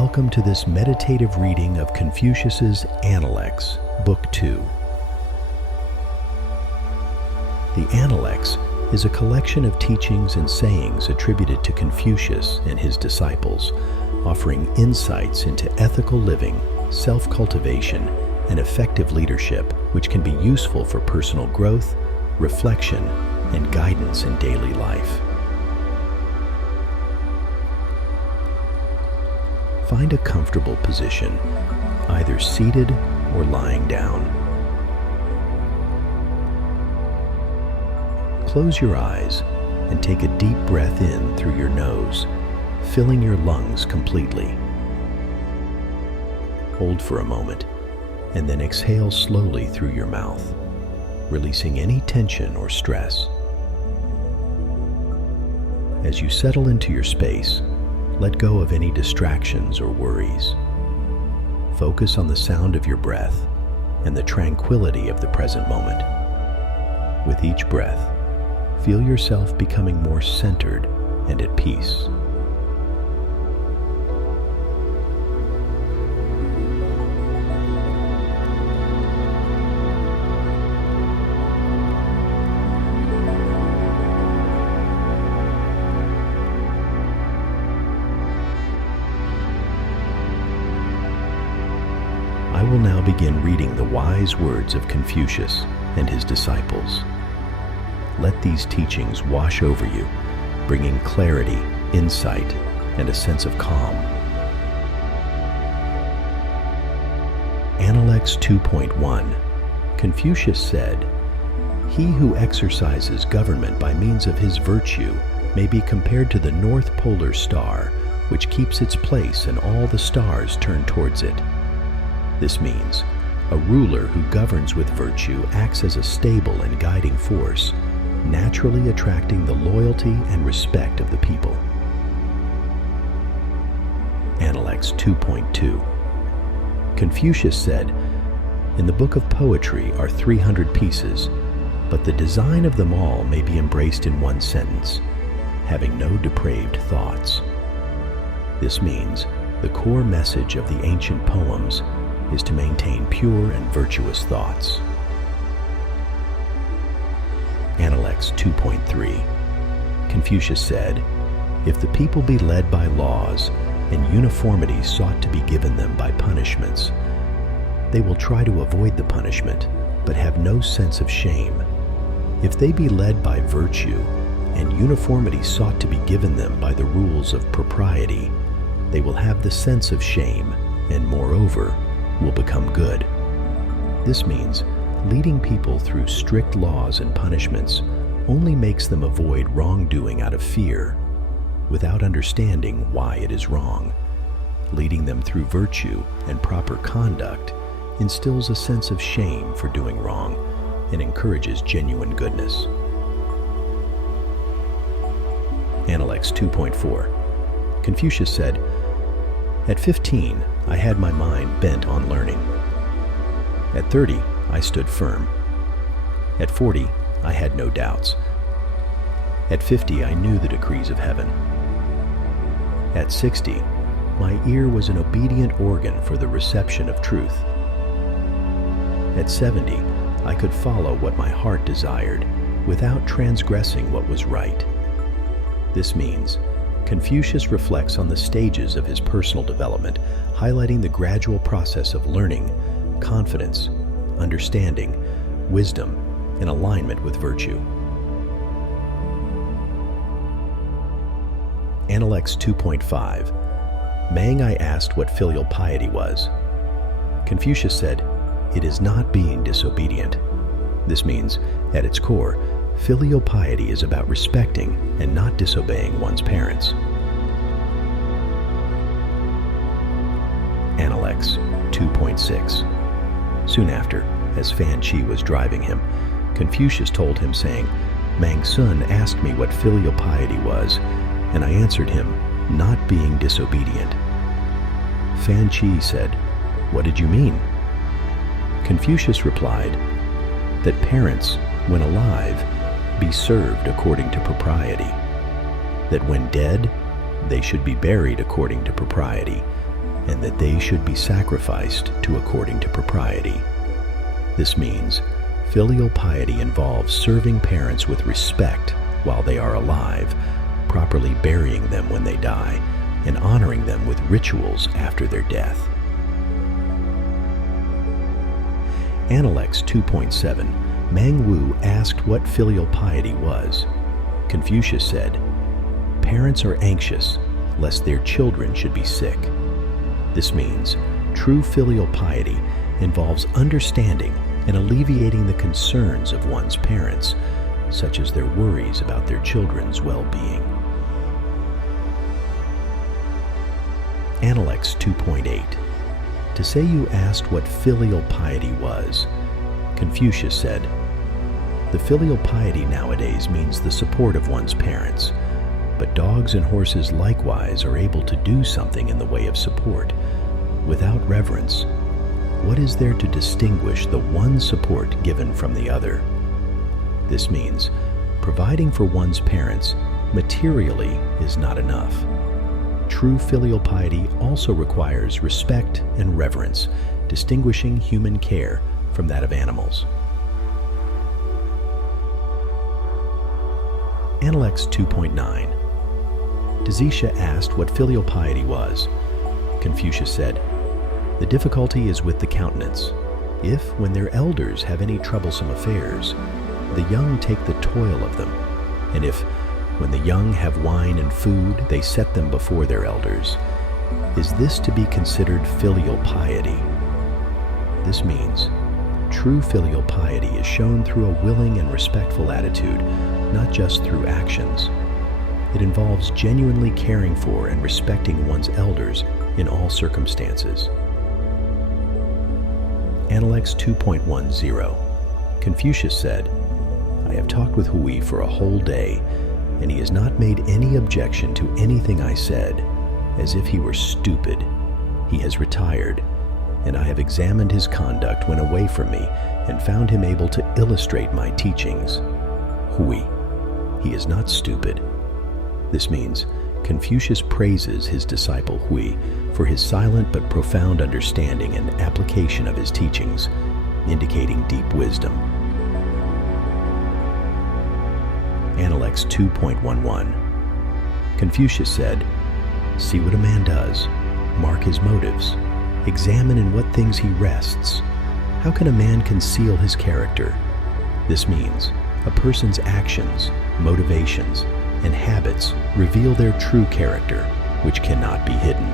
welcome to this meditative reading of Confucius's Analects, Book 2. The Analects is a collection of teachings and sayings attributed to Confucius and his disciples, offering insights into ethical living, self-cultivation, and effective leadership, which can be useful for personal growth, reflection, and guidance in daily life. Find a comfortable position, either seated or lying down. Close your eyes and take a deep breath in through your nose, filling your lungs completely. Hold for a moment, and then exhale slowly through your mouth, releasing any tension or stress. As you settle into your space, let go of any distractions or worries. Focus on the sound of your breath and the tranquility of the present moment. With each breath, feel yourself becoming more centered and at peace. I will now begin reading the wise words of Confucius and his disciples. Let these teachings wash over you, bringing clarity, insight, and a sense of calm. Analects 2.1. Confucius said, "He who exercises government by means of his virtue may be compared to the North Polar Star, which keeps its place and all the stars turn towards it." This means a ruler who governs with virtue acts as a stable and guiding force, naturally attracting the loyalty and respect of the people. Analects 2.2. Confucius said, "In the book of poetry are 300 pieces, but the design of them all may be embraced in one sentence, having no depraved thoughts." This means the core message of the ancient poems is to maintain pure and virtuous thoughts. Analects 2.3. Confucius said, "If the people be led by laws, and uniformity sought to be given them by punishments, they will try to avoid the punishment, but have no sense of shame. If they be led by virtue, and uniformity sought to be given them by the rules of propriety, they will have the sense of shame, and moreover, will become good." This means leading people through strict laws and punishments only makes them avoid wrongdoing out of fear, without understanding why it is wrong. Leading them through virtue and proper conduct instills a sense of shame for doing wrong and encourages genuine goodness. Analects 2.4. Confucius said, "At 15, I had my mind bent on learning. At 30, I stood firm. At 40, I had no doubts. At 50, I knew the decrees of heaven. At 60, my ear was an obedient organ for the reception of truth. At 70, I could follow what my heart desired without transgressing what was right." This means Confucius reflects on the stages of his personal development, highlighting the gradual process of learning, confidence, understanding, wisdom, and alignment with virtue. Analects 2.5. Mang I asked what filial piety was. Confucius said, "It is not being disobedient." This means, at its core, filial piety is about respecting and not disobeying one's parents. Analects 2.6. Soon after, as Fan Chi was driving him, Confucius told him, saying, "Mang Sun asked me what filial piety was, and I answered him, not being disobedient." Fan Chi said, "What did you mean?" Confucius replied, "That parents, when alive, be served according to propriety, that when dead, they should be buried according to propriety, and that they should be sacrificed to according to propriety. This means filial piety involves serving parents with respect while they are alive, properly burying them when they die, and honoring them with rituals after their death. Analects 2.7, Mang Wu asked what filial piety was. Confucius said, "Parents are anxious lest their children should be sick." This means true filial piety involves understanding and alleviating the concerns of one's parents, such as their worries about their children's well-being. Analects 2.8, to say you asked what filial piety was. Confucius said, "The filial piety nowadays means the support of one's parents, but dogs and horses likewise are able to do something in the way of support. Without reverence, what is there to distinguish the one support given from the other?" This means providing for one's parents materially is not enough. True filial piety also requires respect and reverence, distinguishing human care from that of animals. Analects 2.9, Dazisha asked what filial piety was. Confucius said, "The difficulty is with the countenance. If, when their elders have any troublesome affairs, the young take the toil of them, and if, when the young have wine and food, they set them before their elders, is this to be considered filial piety?" This means true filial piety is shown through a willing and respectful attitude, not just through actions. It involves genuinely caring for and respecting one's elders in all circumstances. Analects 2.10, Confucius said, "I have talked with Hui for a whole day, and he has not made any objection to anything I said, as if he were stupid. He has retired, and I have examined his conduct when away from me and found him able to illustrate my teachings. Hui, he is not stupid." This means Confucius praises his disciple Hui for his silent but profound understanding and application of his teachings, indicating deep wisdom. Analects 2.11, Confucius said, "See what a man does, mark his motives, examine in what things he rests. How can a man conceal his character?" This means a person's actions, motivations, and habits reveal their true character, which cannot be hidden.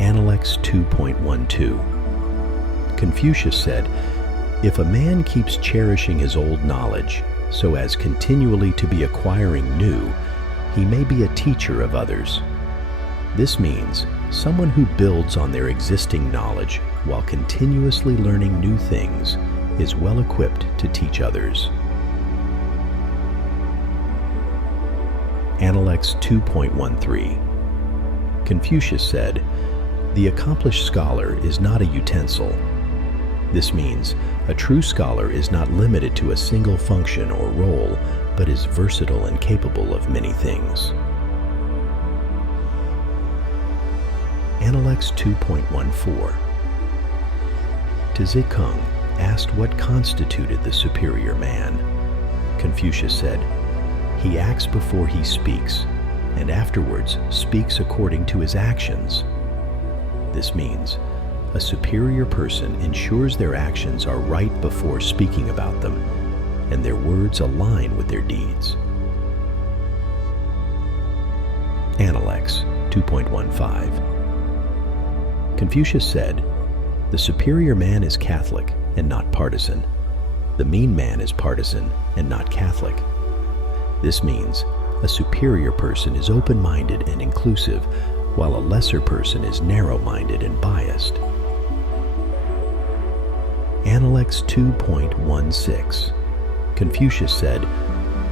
Analects 2.12, Confucius said, "If a man keeps cherishing his old knowledge so as continually to be acquiring new, he may be a teacher of others." This means someone who builds on their existing knowledge while continuously learning new things is well equipped to teach others. Analects 2.13, Confucius said, "The accomplished scholar is not a utensil." This means a true scholar is not limited to a single function or role, but is versatile and capable of many things. Analects 2.14, Tze Kung asked what constituted the superior man. Confucius said, "He acts before he speaks, and afterwards speaks according to his actions." This means a superior person ensures their actions are right before speaking about them, and their words align with their deeds. Analects 2.15, Confucius said, "The superior man is Catholic and not partisan. The mean man is partisan and not Catholic." This means a superior person is open-minded and inclusive, while a lesser person is narrow-minded and biased. Analects 2.16, Confucius said,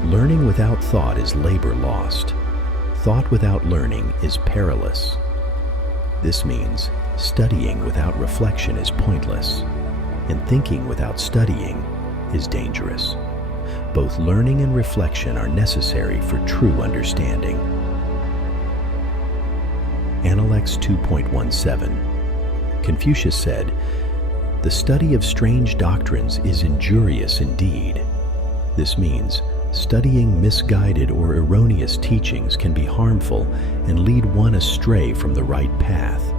"Learning without thought is labor lost. Thought without learning is perilous." This means studying without reflection is pointless, and thinking without studying is dangerous. Both learning and reflection are necessary for true understanding. Analects 2.17. Confucius said, "The study of strange doctrines is injurious indeed." This means studying misguided or erroneous teachings can be harmful and lead one astray from the right path.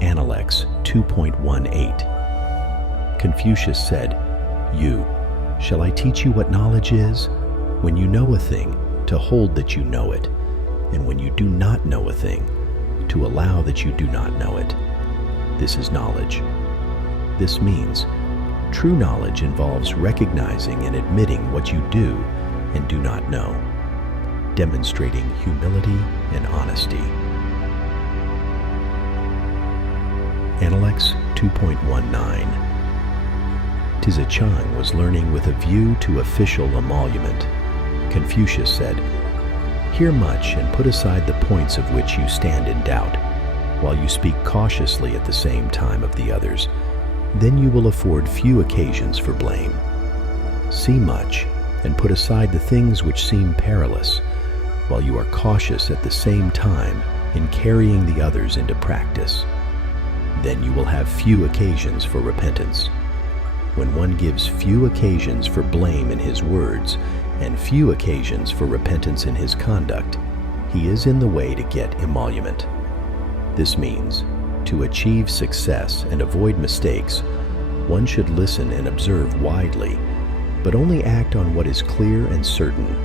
Analects 2.18. Confucius said, "You, shall I teach you what knowledge is? When you know a thing, to hold that you know it, and when you do not know a thing, to allow that you do not know it. This is knowledge." This means true knowledge involves recognizing and admitting what you do and do not know, demonstrating humility and honesty. Analects 2.19. Tsze Chang was learning with a view to official emolument. Confucius said, "Hear much and put aside the points of which you stand in doubt, while you speak cautiously at the same time of the others. Then you will afford few occasions for blame. See much and put aside the things which seem perilous, while you are cautious at the same time in carrying the others into practice. Then you will have few occasions for repentance." When one gives few occasions for blame in his words and few occasions for repentance in his conduct, he is in the way to get emolument. This means, to achieve success and avoid mistakes, one should listen and observe widely, but only act on what is clear and certain,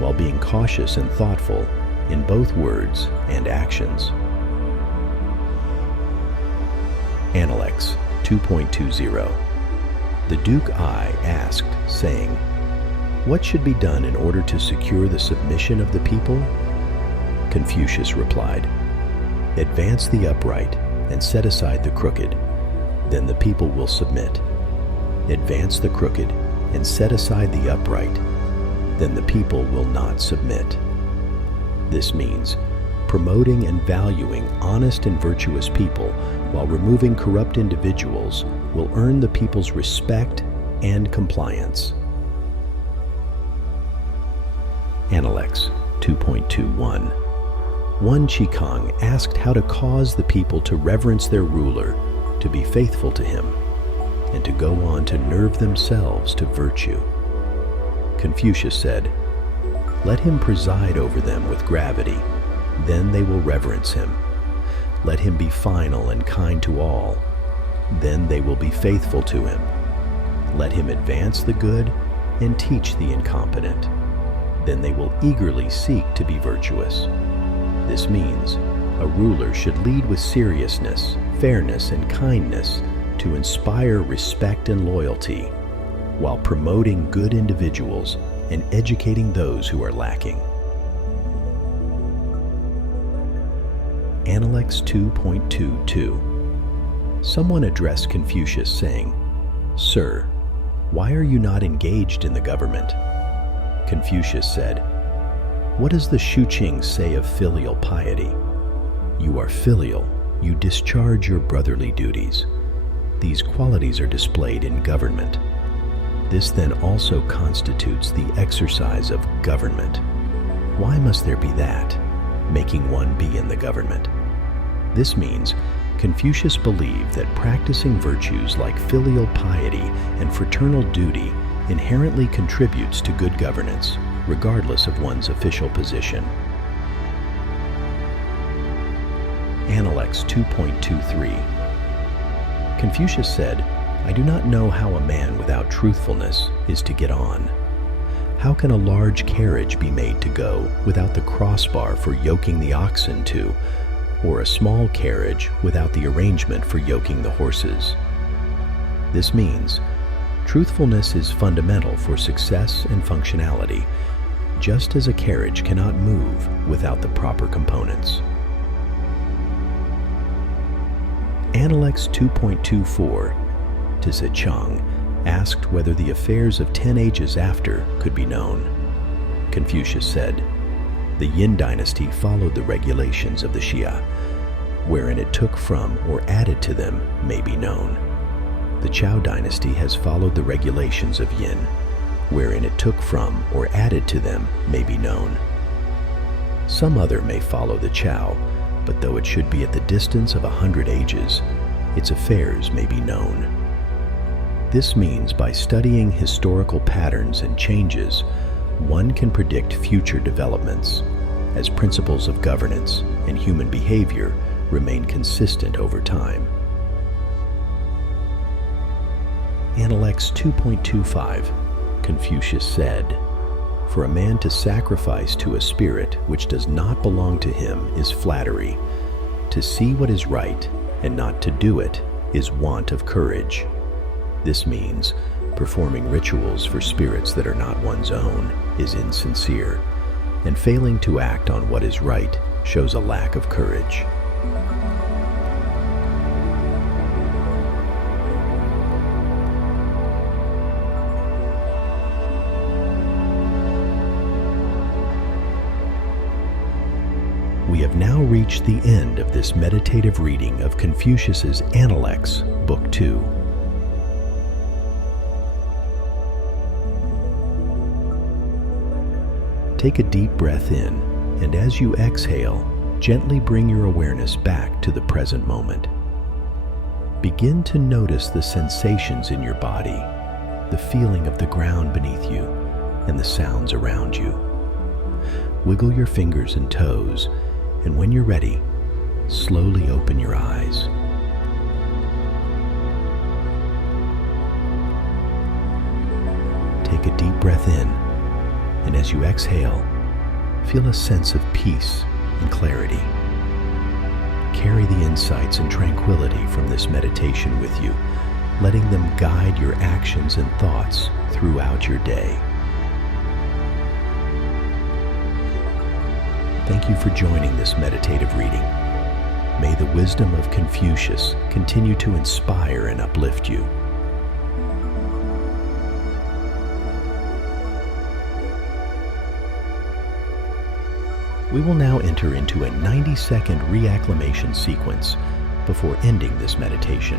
while being cautious and thoughtful in both words and actions. Analects 2.20. The Duke Ai asked, saying, "What should be done in order to secure the submission of the people?" Confucius replied, "Advance the upright and set aside the crooked, then the people will submit. Advance the crooked and set aside the upright, then the people will not submit." This means promoting and valuing honest and virtuous people while removing corrupt individuals will earn the people's respect and compliance. Analects 2.21. One Qikong asked how to cause the people to reverence their ruler, to be faithful to him, and to go on to nerve themselves to virtue. Confucius said, "Let him preside over them with gravity, then they will reverence him. Let him be final and kind to all, then they will be faithful to him. Let him advance the good and teach the incompetent, then they will eagerly seek to be virtuous." This means a ruler should lead with seriousness, fairness, and kindness to inspire respect and loyalty, while promoting good individuals and educating those who are lacking. Analects 2.22. Someone addressed Confucius saying, "Sir, why are you not engaged in the government?" Confucius said, "What does the Shuqing say of filial piety? You are filial, you discharge your brotherly duties. These qualities are displayed in government. This then also constitutes the exercise of government. Why must there be that, making one be in the government?" This means Confucius believed that practicing virtues like filial piety and fraternal duty inherently contributes to good governance, regardless of one's official position. Analects 2.23. Confucius said, "I do not know how a man without truthfulness is to get on. How can a large carriage be made to go without the crossbar for yoking the oxen to, or a small carriage without the arrangement for yoking the horses?" This means truthfulness is fundamental for success and functionality, just as a carriage cannot move without the proper components. Analects 2.24. Tsze Chang asked whether the affairs of 10 ages after could be known. Confucius said, "The Yin dynasty followed the regulations of the Xia. Wherein it took from or added to them may be known. The Zhou dynasty has followed the regulations of Yin. Wherein it took from or added to them may be known." Some other may follow the Chow, but though it should be at the distance of 100 ages, its affairs may be known. This means by studying historical patterns and changes, one can predict future developments, as principles of governance and human behavior remain consistent over time. Analects 2.25, Confucius said, "For a man to sacrifice to a spirit which does not belong to him is flattery. To see what is right and not to do it is want of courage." This means performing rituals for spirits that are not one's own is insincere, and failing to act on what is right shows a lack of courage. We have now reached the end of this meditative reading of Confucius's Analects, Book 2. Take a deep breath in, and as you exhale, gently bring your awareness back to the present moment. Begin to notice the sensations in your body, the feeling of the ground beneath you, and the sounds around you. Wiggle your fingers and toes, and when you're ready, slowly open your eyes. Take a deep breath in, and as you exhale, feel a sense of peace and clarity. Carry the insights and tranquility from this meditation with you, letting them guide your actions and thoughts throughout your day. Thank you for joining this meditative reading. May the wisdom of Confucius continue to inspire and uplift you. We will now enter into a 90-second reacclimation sequence before ending this meditation.